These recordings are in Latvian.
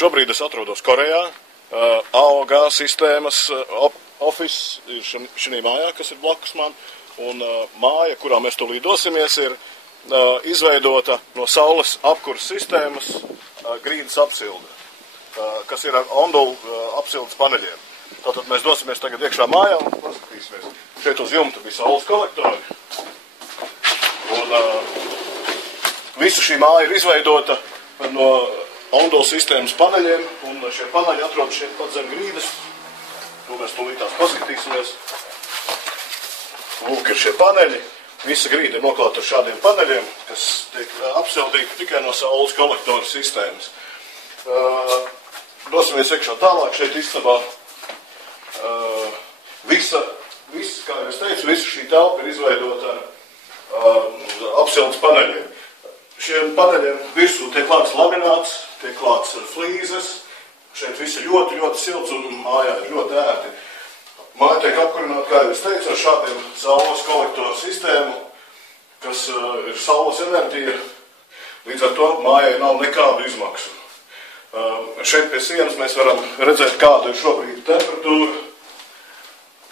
Šobrīd es atrodos Korejā, AOG sistēmas office ir šī mājā, kas ir blakus man, un māja, kurā mēs tūlīt dosimies, ir izveidota no saules apkuras sistēmas grīdas apsilde, kas ir ar ondulu apsildes paneļiem. Tātad mēs dosimies tagad iekšā mājā un paskatīsimies. Šeit uz jumta bija saules kolektori. Un visa šī māja ir izveidota no ondulu sistēmas paneļiem, un šie paneļi atrodas šeit pat zem grīdas. To mēs tūlītās paskatīsimies. Lūk, ir šie paneļi. Visa grīda ir noklāta ar šādiem paneļiem, kas tiek apsildīti tikai no saules kolektora sistēmas. Dosimies iekšā tālāk šeit istabā. Visa, kā jau es teicu, visa šī telpa ir izveidota ar apsildes paneļiem. Šiem paneļiem virsū tiek klāts lamināts, tiek klāts flīzes. Šeit viss ir ļoti, ļoti silts un mājā ir ļoti ērti. Māja tiek apkurināta, kā jau es teicu, ar šādiem saules kolektoru sistēmu, kas ir saules enerģija. Līdz ar to mājai nav nekādu izmaksu. Šeit pie sienas mēs varam redzēt, kāda ir šobrīd temperatūra.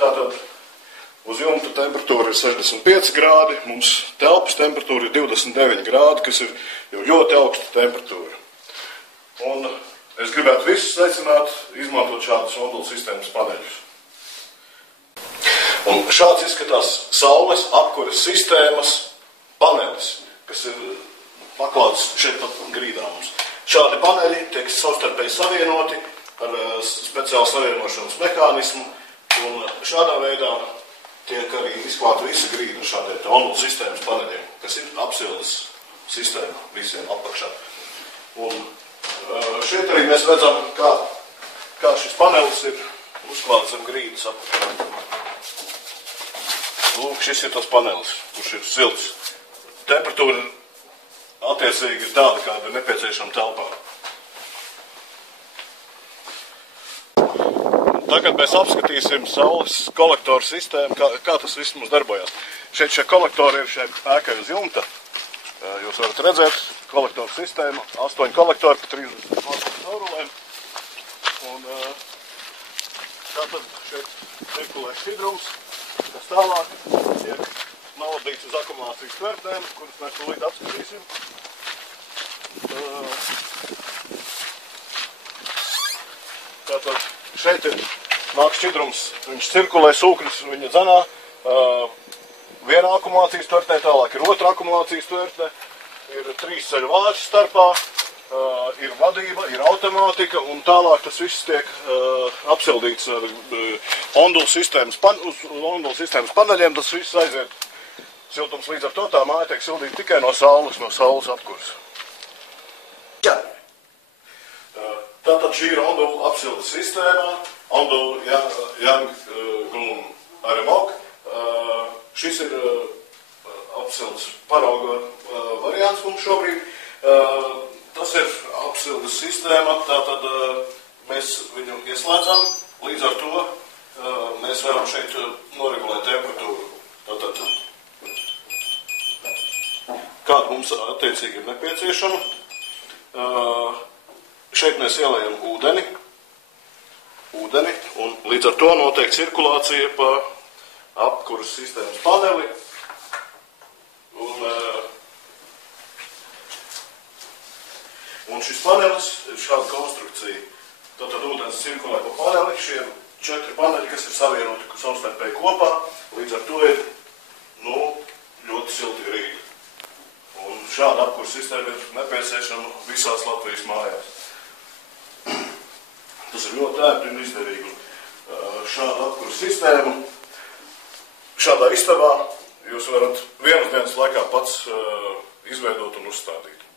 Tātad uz jumta temperatūra ir 65 grādi, mums telpas temperatūra ir 29 grādi, kas ir jau ļoti augsta temperatūra. Un es gribētu visus aicināt izmantot šādus ondulu sistēmas paneļus. Un šāds izskatās saules apkuras sistēmas panelis, kas ir paklāts šeit pat grīdā mums. Šādi paneļi tiek savstarpēji savienoti ar speciālu savienošanas mehānismu, un šādā veidā tiek arī izklāta visa grīda ar šādiem ondulu sistēmas paneļiem, kas ir apsildes sistēma visiem apakšā. Un šeit arī mēs redzam, kā šis panelis ir uzklāts zem grīdas apakšā. Lūk, šis ir tas panelis, kurš ir silts. Temperatūra attiecīgi ir tāda, kāda ir nepieciešama telpā. Tagad mēs apskatīsim saules kolektoru sistēmu, kā tas viss mums darbojas. Šeit šie kolektori ir šeit ēkai uz jumta. Jūs varat redzēt kolektoru sistēmu, 8 kolektori pa 30 caurulēm. Un tātad šeit cirkulē šķidrums, kas tālāk tiek navadīts uz akumulācijas tvertnēm, kuras mēs tūlīt apskatīsim. Tātad šeit nāk šķidrums, viņš cirkulē sūknis, viņa dzenā vienā akumulācijas tvertnē, tālāk ir otra akumulācijas tvertne, ir 3 ceļu vāči starpā, ir vadība, ir automātika, un tālāk tas viss tiek apsildīts ar ondulu sistēmas paneļiem, tas viss aiziet siltums, līdz ar to tā māja tiek sildīta tikai no saules apkuras. Tātad šī ir ondulu apsildes sistēma, ondulu Yang Aremok. Šis ir apsildes parauga variants mums šobrīd. Tas ir apsildes sistēma, tātad mēs viņu ieslēdzam, līdz ar to mēs varam šeit noregulēt temperatūru. Tātad, kāda mums attiecīgi ir nepieciešama. Šeit mēs ielējam ūdeni, un līdz ar to notiek cirkulācija pa apkuras sistēmas paneli. Un šis panelis ir šāda konstrukcija. Tātad ūdens cirkulē pa paneli, šie 4 paneļi, kas ir savienoti savstarpēji kopā, līdz ar to ir ļoti silti grīdi. Un šāda apkuras sistēma ir nepieciešama visās Latvijas mājās. Tas ir ļoti ērti un izdevīgi. Šāda apkuras sistēma, šādā istabā jūs varat vienas dienas laikā pats izveidot un uzstādīt.